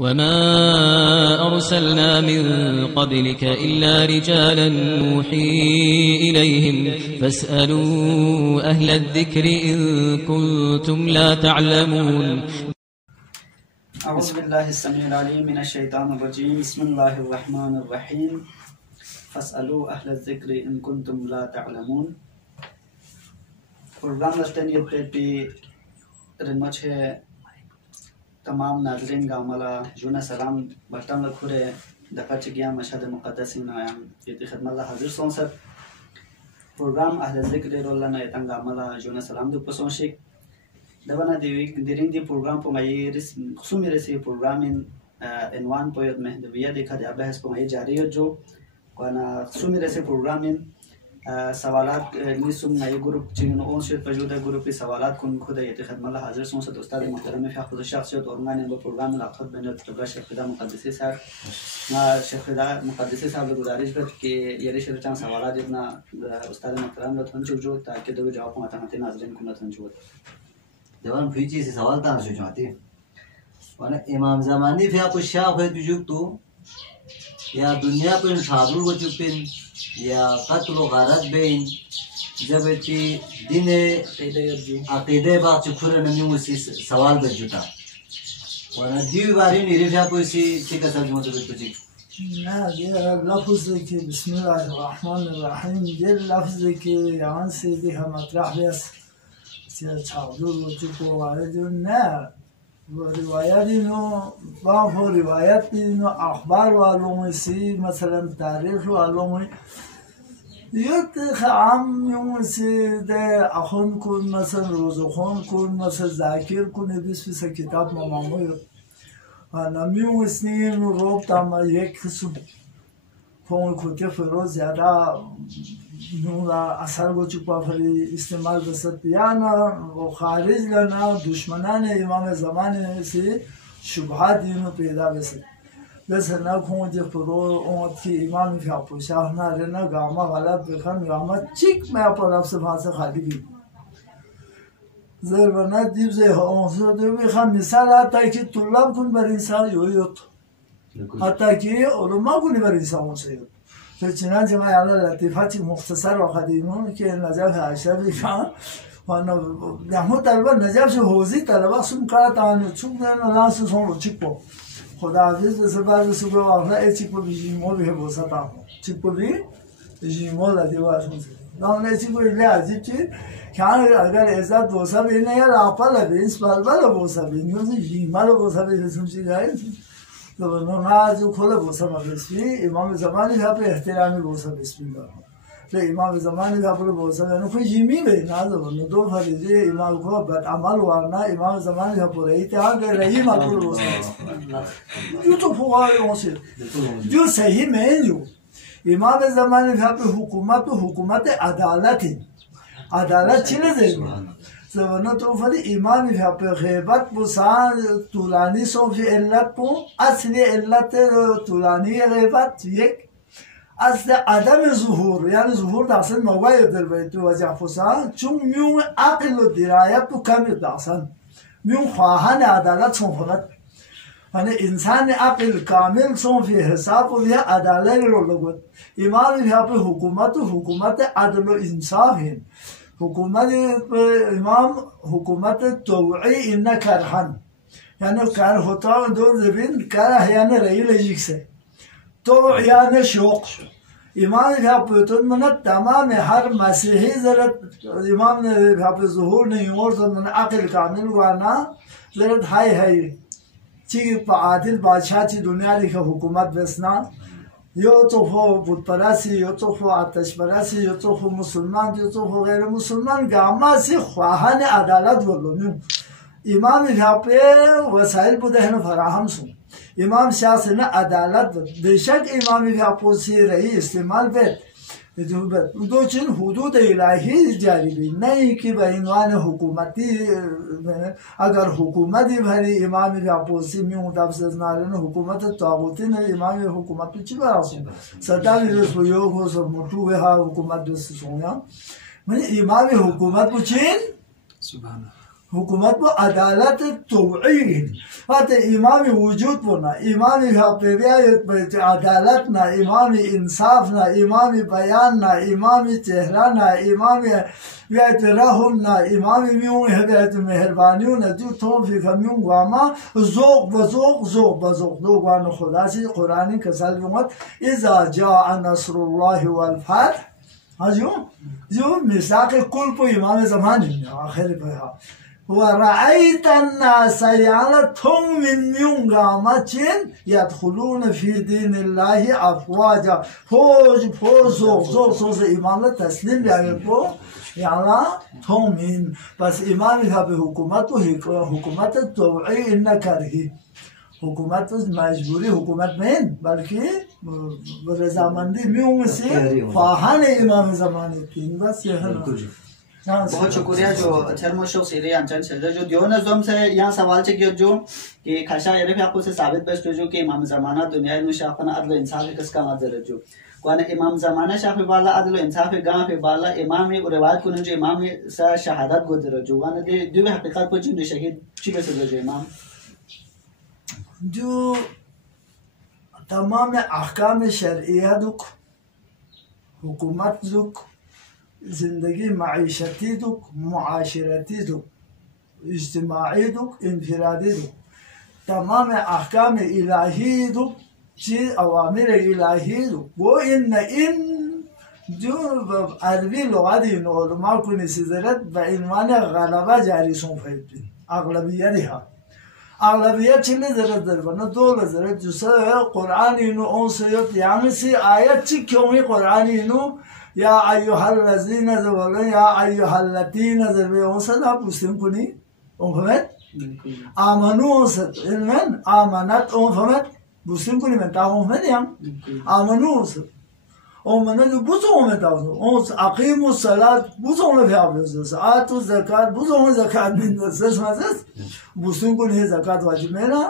وما أرسلنا من قبلك إلا رجالا نوحي إليهم فاسألوا أهل الذكر إن كنتم لا تعلمون. أعوذ بالله السميع العليم من الشيطان الرجيم. بسم الله الرحمن الرحيم. فاسألوا أهل الذكر إن كنتم لا تعلمون. प्रोग्राम लस्टनी पे रनमचे तमाम नाज़रीन का मला जुना सलाम बटन लखुरे दफा चिकिया मशहद मुक़द्दस नायाम ये खिदमत ला हाजिर सों सर प्रोग्राम अहले ज़िक्र रोला ना यतंगा मला जुना सलाम दु पसोंशिक दबना दिरिंग दी प्रोग्राम पोंगाई रिस खुसुमी रेसी प्रोग्राम इन वन पोयत में दबिया देखा दे अबहस पोंगाई जारी हो जो कोना खुसुमी रेसी प्रोग्राम इन सवालात निसुम नए ग्रुप जिन ओन से मौजूदा ग्रुप के सवालात को खुद ये खिदमत ला हाजिर सों से दोस्ताद मोहतरम में फ़ाख़ुद शख्सियत और माने वो प्रोग्राम में लाखत बने तबला शेख खुदा मुक़द्दसी साहब ना शेख खुदा मुक़द्दसी साहब को गुजारिश कर कि ये रिश्ते चांद सवालात जितना उस्ताद मोहतरम ला थन जो ताकि दो जवाब को आते नाज़रीन को ना थन जो जवान फीची से सवाल तान से जाती वाला इमाम ज़मानी फिर आपको शाह है तुझुक तो या दुनिया पर शादुल को चुपिन या कत्ल गारत बेन जब इतनी दिन अक़ीदे बात चुखुरे नमी मुझसे सवाल बजुता वाला दीव बारी निरीक्षा पुसी ठीक है सब मतलब कुछ ना ये लफ्ज़ के बिस्मिल्लाहिर्रहमानिर्रहीम ये लफ्ज़ के यहाँ से भी हम अतराफ़ बस चावल चुको वाले जो ना वो रिवायत इनो बाफ़ो रिवायत इनो अखबार वालों में सी मसलन तारीख़ वालों में ये आम यूँ से दे अख़ुन कुन मसल रोज़ख़ुन कुन मसल ज़ाकिर कुन इस पे किताब मामू नमियों इसने रोब तामा ये किस्म फोन खुदे फिरोज़ ज़्यादा नूरा असर को चुपा फरी इस्तेमाल बसत या ना वो खारिज लना दुश्मनान इमाम ज़माने से शुभात दिनों पैदा बसत वैसे ना खों जब फिरो उम्मत की इमाम क्या पुशाह ना रहना गामा वाला बेखन गामा चिक मैं पर आपसे भाषा खाली भी ज़रबना दिव से हो तो बेखन मिसाल आता है कि तुल्लाब कुन बरिंसा योयोत आता कि उलमा कुन बरिंसा उनसे तो चिना जमा याला लतीफ़ाती मुख्तसर वक़दीमों के नजर है आयशा भी कहाँ वाना यहाँ तलबा नजर से होज़ी तलबा सुन करा ताने चुप ना लांस सोंग चिपो खुदा अज़ीज़ से बार सुबह वाला एक चिपो भी जीमो भी है वो सता चिपो भी जीमो लदीवा सुनते लाने चिपो इले अजीब चीज़ क्या अगर ऐसा दोसा भी नहीं यार आपा लगे इस बार बार बोसा भी नहीं उसे जीमा लो बोसा भी सुनती जाए तो ना जो खोले बोसा मबेस्पी इमाम ज़मानी का पे एहतरामी बोसा बेस्पी का तो इमाम ज़मानी का पे बोसा है ना कोई जिमी भी ना तो दो फरीज़े इमाम को बट अमल वारना इमाम ज़मानी का पूरे इत्तेहाद कर रही मालूम बोसा जो तो फुआर उनसे जो सही में जो इमाम ज़मानी का पे हुकूमत अदालत है अदालत चले जाएगी ज़माना तो फली इमाम यहाँ पे ग़ैबत बुसान तुलानी सोफ़ी इल्लत को असली इल्लत तुलानी ग़ैबत ये असली आदम ज़ुहूर यानी ज़ुहूर दासन मौका इधर बैठो वजह फुसान चुम म्यूं अक़ल दिरायत तो कम दासन म्यूं ख़्वाहान अदालत सोफ़लत यानी इंसान अक़ल कामिल सोफ़ी हिसाब को यह अदालत रोलगोत इमाम यहाँ पे हुकूमत अदल इंसाफ है हुकूमत इमाम हुकूमत तोई इन्ना करहन यानी कर होता है दो ज़मीन कर है यानी रही लजीक से तो यानी शौक इमाम यहाँ पे तो मना तमाम हर मसीही ज़रूरत इमाम ने यहाँ पे ज़ुहूर नहीं और तो मना अक़ल कामिल वाना ज़रूरत है चीज़ आदिल बादशाह ची दुनिया लिखा हुकूमत बसना यो तो हो बुत परासी यो तो हो आतश परासी यो तो हो मुसलमान यो तो हो गैर मुसलमान गामा से ख्वाहान अदालत बोलो न्यू इमाम यहाँ पे वसाइल बुदहन फराहम सुन इमाम शाह से ना अदालत बेशक इमाम यहाँ पोसी रही इस्तेमाल पे दो चीन हुदूद इलाही जारी भी नहीं कि बहिनवान हुकूमती अगर हुकूमती भरी इमाम जापोसी में मुताबिक नारन हुकूमत तागुती ने इमाम हुकूमत तो चिबा आसुं सदा भी रसोयो को सब मुटु है हुकूमत दस सोया मैंने इमाम हुकूमत पुछिन सुभान हुकूमत वो अदालत तौई बात इमाम वजूद वो ना इमाम अदालत ना इमाम इंसाफ ना इमाम बयान ना इमाम चेहरा ना इमाम रहम ना इमाम म्यूं है मेहरबानियों ना जो तो फिर म्यूं वामा ज़ोक बज़ोक दो गान खुदा से कुरानी कसल जुमत इज़ा जाअ नस्रुल्लाहि वल फतह जो मिसाक कुल को इमाम ज़मान आखिर पे ورأيت الناس يعلتهم من يوم يدخلون في دين الله أفواجا فوج زوج إمام تسليم يعرفو يعلتهم من بس إمامها بحكومته حكومة التوعي إنك رهي حکومت مجبوری حکومت نہیں بلکہ رضامندی میوں سے خواہان امام زمانے کی بس یہ ہے बहुत शुक्रिया जो थर्मोशो सीरे अंचन से जो दियोन जोम से यहाँ सवाल से किया जो कि खासा ये भी आपको से साबित बेस्ट जो कि इमाम ज़माना दुनिया में शाफना अदल इंसाफ किसका मजर जो कौन इमाम ज़माना शाफी बाला अदल इंसाफ गांव पे बाला इमाम और रिवायत को जो इमाम सा शहादत गुजर जो वन दे दो हकीकत को जो शहीद चिके से जो इमाम जो तमाम अहकाम शरइया दुख हुकूमत दुख जिंदगी माइशती दुख मुआशरती दुख इज्तिमाई दुख इनफरादी दुख तमाम अहकाम इलाही दुख चीज अवामिर इलाही दुख वो इन जो अरबी लुगाती उलमा को नसीजरत बइनवान गलबा जारी सोफैती अगलबियत है अगलबियत चले जरूरत दरबना दो जरूरत जो से कुरान इनो on से यानी से आयत ची क्यों है कुरान इनो या अय्युहल्लज़ीना ज़वला या अय्युहल्लतीना ज़रबे on से आप मुस्लिम को नहीं on फहमत आमनु on से इल्मन आमनत on फहमत मुस्लिम को नहीं बनता on फहमत याम आमनु on से on मने जो बुझो में ताऊ on अकीमु सलात बुझो में भी आप से आतु ज़कात बुझो में ज़कात नहीं दस मज़स मुस्लिम को नहीं ज़कात वाजिब मेरा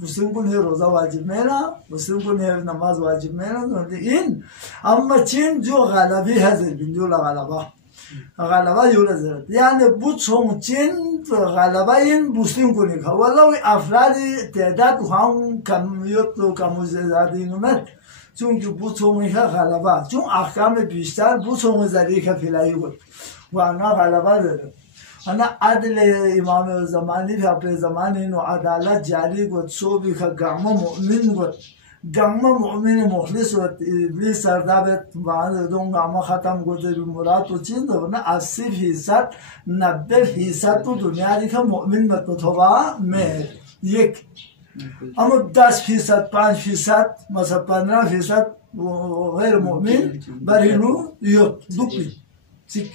मुस्लिम को नहीं रोज़ा वाजिब मेरा मुस्लिम को नहीं नमाज वाजिब मेरा तो इन अम्मा चीन जो गलबी है ज़िंदगी जो गलबा जो लज़रत यानी बुझो चीन गलबा इन मुस्लिम को नहीं खाओ वाला वो अफरादी तादाद हम कम युक्त तो कम ज़्यादा इनमें चूँकि बुझो में है गलबा चूँ अहकाम बिस्तार बुझो में ज़री का फिलाई हो वाना गलबा ज़रूर अना अदल इमाम ज़मानी भी अपने ज़माने नो अदालत जारी को सोबी का गामा मुमिन मुखलिस व इब्लीस सरदाबत बाद दों गामा ख़त्म को जब मुराद तो चीज़ तो ना 80% 90% तो दुनिया दिखा मुमिन मत तो थोड़ा में एक अमर 10% 5% मतलब 15% गैर मुमिन बरिनु यो दुपी ठीक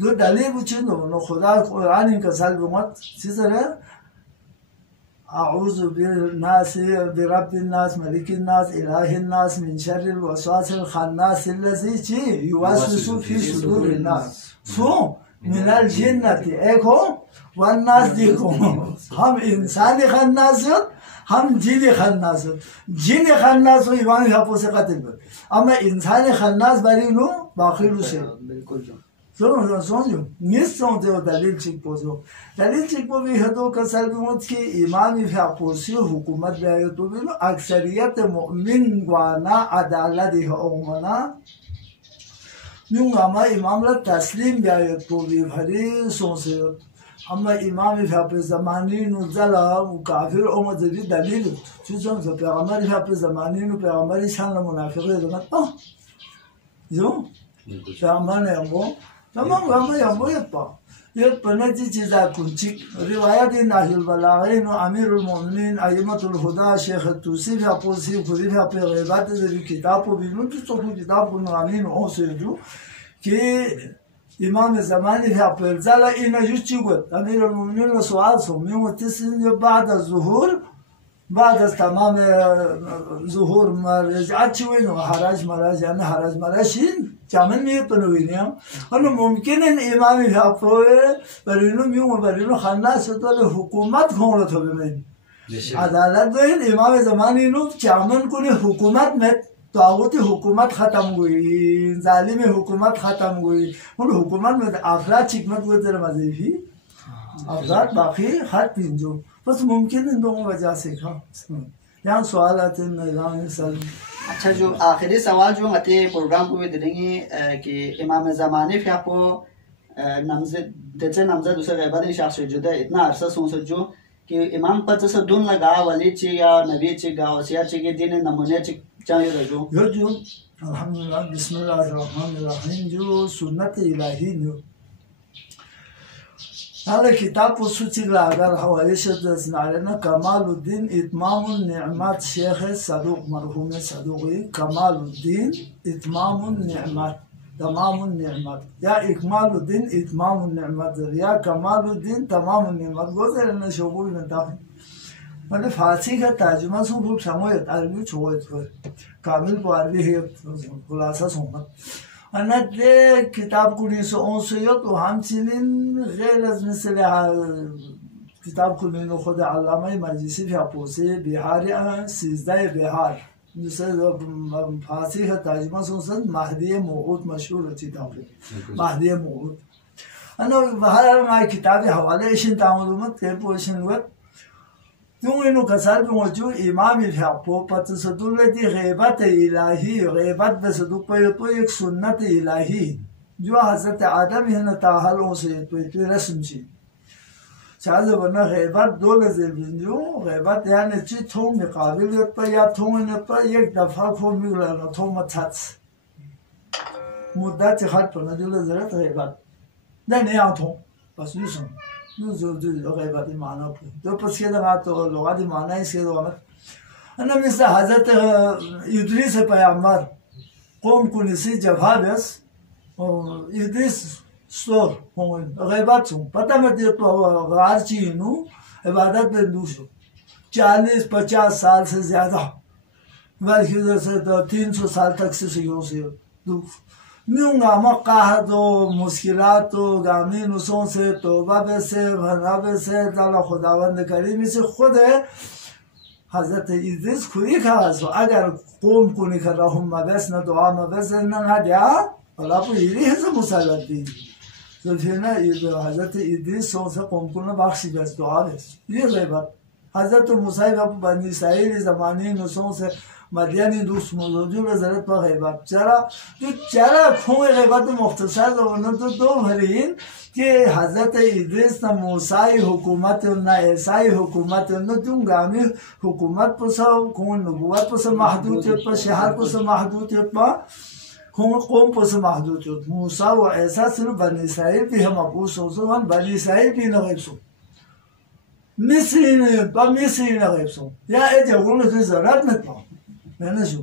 दो दलील बुझे नो खुदा कुरान का साल बुमत सीजरे अऊज़ु बिन्नास बिरब्बिन्नास मलिकिन्नास इलाहिन्नास मिन शर्रिल वसवासिल खन्नास अल्लज़ी युवस्विसु फी सुदूरिन्नास सो मिनल जिन्नति एक हो वन्नास देखो हम इंसानी खन्नास हम जिनी खन्नास इमाम हापो से कतिल अमा इंसानी खन्नास बरीनु बाखिलु से बिल्कुल समझो निश्चय जो दलील चिक भी है तो कसर की इमाम फापोसी हुकूमत भी तो भी अक्सरियत मुमिन वाना अदालत है ओमना न्यूंगामा इमाम ला तस्लीम भी तो भी भरी सोचे अम्मा इमाम फापे ज़मानी नु जला काफिर ओम जबी दलील चीज़ों से पैगंबर फापे ज़मानी नु पैगंबर शान मुनाफिक है तो जो पैगंबर ने हमको तमाम गामा यंबो ये पन्नती चीज़ा कुंची रिवायत नाहिल बलागीन अमीरुल मोमिनीन अइमतुल हुदा शेख तुसी भी अपोसी खुदी भी अपने ग़ैबात ज़री किताब को भी मुझे तो खुद किताब को नामीन हो से जो कि इमाम ज़मानी भी अपने ज़ाला इन्हें युच्ची को अमीरुल मोमिनीन लो सवाल सोमी मुत्तसिन जो بعد از تمام ظهور مرز اچوین و حراج مرز یعنی حراج مرزین چامن میپنوینیم حالا ممکنه امامی حفظه برینو میوم برینو خناس تو حکومت کنه تو ببین عدالت دوین امام زمانی نو چامن کنه حکومت مت طاغوت حکومت ختم گوی ظالم حکومت ختم گوی اون حکومت مت افراد چکمت گوی در مذهبی अफराद बाकी हर तीन जो बस मुमकिन इन दोनों वजह से था यहाँ सवाल आते हैं। अच्छा जो आखिरी सवाल जो आते प्रोग्राम को भी देंगे कि इमाम ज़मानी फिर आपको नमज़द दूसरे गैबत शख्स जुदा इतना अरसा सोच जो कि इमाम पर जैसे दून लगा वली ची या नबी ची गा वसिया ची के दिन नमूने ची चाहिए रजो जो अल्हम्दुलिल्लाह बिस्मिल्लाहिर्रहमानिर्रहीम जो सुन्नत इलाही जो هذا كتاب وصوتي الأعذار حوالي شدة علينا كمال الدين إتمام النعمات شيخ صدوق مرحوم صدوقي كمال الدين إتمام النعمات تمام النعمات يا إكمال الدين إتمام النعمات يا كمال الدين تمام النعمات قلت لنا شغول من داخل मतलब फारसी का तर्जुमा सुन खूब समझ अरबी छोड़ काबिल को अरबी है खुलासा सुनना अनदे किताब कुनी सो ओंसयो तो हम चिलिन गैर مثل किताब कुनी नो खुद अल्लामा मजलिसी भी अपोसे बिहार 13 बिहार दूसरे फारसी का तर्जुमा सुन महदी मौऊद मशहूर किताब महदी मौऊद अन बाहर में किताब हवाले इशन तामुलुमत के पोशन वत Yung inu kasal yung jo imam ilhapo pati sadule di ghibat ilahi ghibat be saduk pa yo to ek sunnat ilahi जो हजरत आदम है ना ताहलों से तो रस्म ची शायद वरना गैबत दो लज़े बिंजो गैबत यानी ची थों में काबिलियत पर या थों ने पर एक दफा खो मिला ना थों मचात मुद्दा ची खाट पर ना जो लज़े गैबत नहीं यहाँ थों बस यूँ जो गैबत माना तो पस के लगा तो लोग माना इसके तो हमें अन्ना मिस्टर हजरत इद्रीस पैगंबर कौम कुनिसी जवाबस इद्रीस स्टोर गैबत सुन पता मत तो गार चीनू इबादत में दूसरो 40-50 साल से ज्यादा बल्कि जैसे 300 साल तक से मियूंगा मक्का तो मुश्किलात तो गामी नुसों से तौबा से भरना से ताला खुदावंद करीम से खुद है हजरत इद्रीस खुदी खास अगर कौम को निकल रहा हूँ मबस न दुआ मबस न दिया अल्लाह को यही है सब मुसालत दी तो फिर ना हजरत इद्रीस से कौम को न बख्शी बस दुआ बस ये गैबत हजरत मूसा बनी इसराइल ज़माने नुसों से मदियानी दूस मौजूद ज़रूरत पर गैबत चरा खून गैबत मुख्तसर तो दो भरीन कि हजरत इद्रीस न मूसाई हुकूमत न ऐसाई हुकूमत न तुम गामी हुकूमत पर सब खून नबूवत पर सब महदूद पर शहर पर सब महदूद पर खून कौम पर सब महदूद मूसा व ऐसा सिर्फ बनी इसराइल भी हम अबू सोचो बनी इसराइल भी न गैब सो मिस्री न गैब सो या ए जगहों की ज़रूरत न था मैंने जो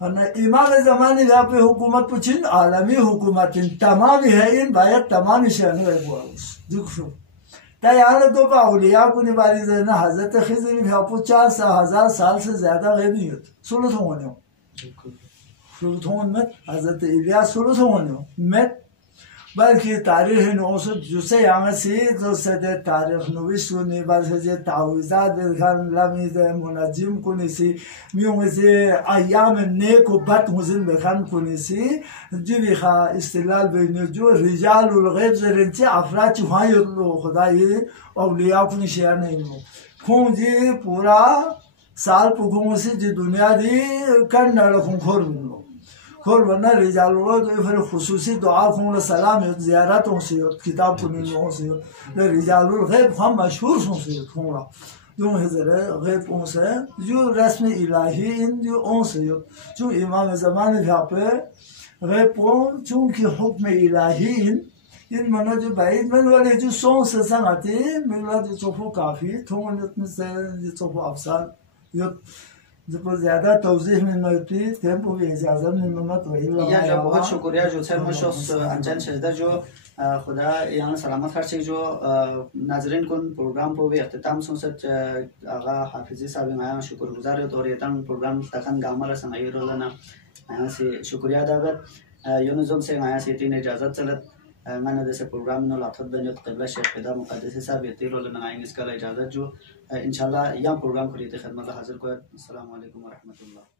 अन्ना इमाम ज़माने यहाँ पे हुकूमत पुचिन आलमी हुकूमत इन तमाम है इन बायत तमाम शहर में हुआ उस दुख सो तैयार तो पाउलिया को निवारी है ना हज़रत खिज़र भी आपको 4,000 साल से ज़्यादा गैबी होते सुलत होने में हज़रत इलियास सुलत होने में बल्कि तारीख़ नौसो जुसे यहाँ से तो सदे तारीख़ नविशुनी बल्कि तावीज़ात बिल्कुल लमीज़ मुनाजिम कुनिसी म्यूं से अयाम ने को बत मुज़िन बेखान कुनिसी जीवी खा इस्तिलाल बेने जो रिजाल उल गैब ज़रिंचे अफ़राद चुहाई लो खुदाई औलिया कुनिशिया नहीं लो खूं जी पूरा साल पुगों से जी दुनिया दी कर नरखों खोर मिलो खोर वरना रिजालों तो फिर खुसूसी दुआ खून सलाम ज़ियारतों से किताब कुनियों से रिजालुल गैब हम मशहूर से खूना जो हज़रे गैबों से जो रस्म इलाही इन जो ओं से जो इमाम ज़माने यहाँ पे गैबों चूँकि हुक्म इलाही इन मना जो बाइद मन वाले जो सों से संगति मिला जो चोफो काफ़ी थोड़ा जितने से जो चोफो अफसार जो जब ज़्यादा तौज़ीह में नौती टेम्पो भी इजाज़त में मत वही या जो बहुत शुक्रिया जो सर मशोस अंजन शजदा जो खुदा यहाँ सलामत हर चीज़ जो नाज़रीन कौन प्रोग्राम को भी अख्तिताम सुन सच आगा हाफिज़ी साहब यहाँ शुक्रगुज़ार है तो ये तंग प्रोग्राम तकन गामला संगाई रोलना यहाँ से शुक्रिया दावत यूनुज़म से यहाँ से तीन इजाज़त चलत मैंने जैसे प्रोग्राम में लाथत बने तो क़िबला शेख क़िदा मुक़द्दस साहब ये तीर रोलना आएंगे इसका इजाज़त जो इंशाल्लाह यहाँ प्रोग्राम को रीते खदमत हाज़िर को अस्सलामु अलैकुम व रहमतुल्लाह।